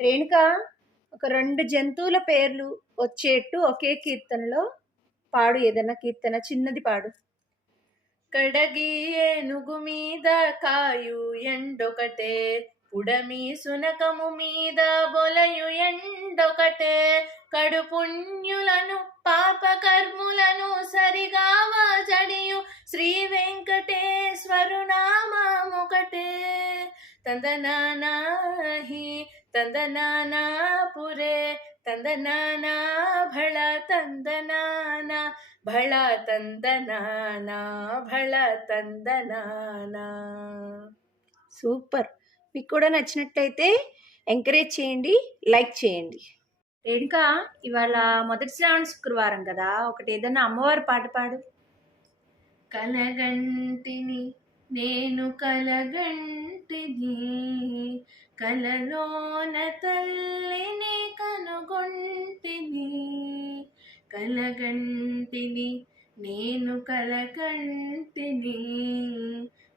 రేణుక ఒక రెండు జంతువుల పేర్లు వచ్చేట్టు ఒకే కీర్తనలో పాడు ఏదైనా కీర్తన చిన్నది పాడు. కడగి ఏనుగు మీద కాయు ఎండొకటే పుడమి సునకము మీద బొలయు ఎండొకటే కడు పుణ్యులను పాప కర్ములను సరిగా తందనానాహి తందనానా పురే తందనానా భళ తందనానా భళ తందనానా భళ తందనానా సూపర్. మీకు కూడా నచ్చినట్టయితే ఎంకరేజ్ చేయండి లైక్ చేయండి. రేణుక ఇవాళ మొదటి శ్రావణ శుక్రవారం కదా ఒకటి ఏదైనా అమ్మవారి పాట పాడు. కలగంటిని నేను కలగంటిది కలలోన తల్లిని కనుగొంటిని. కలగంటిని నేను కలగంటిని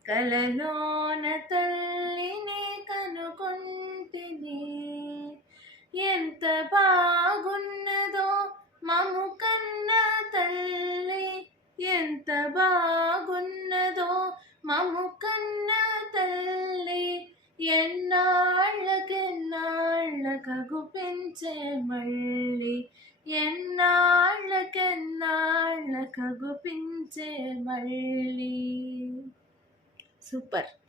కలలోన తల్లిని కనుగొంటిని. ఎంత బాగున్నదో ఎంత బాగున్నదో మము కన్న తల్లి ఎన్నాళ్ళకెన్నాళ్ళకగు పెంచే మళ్ళీ? ఎన్నాళ్ళకెన్నాళ్ళకగు పెంచే మళ్ళీ? సూపర్.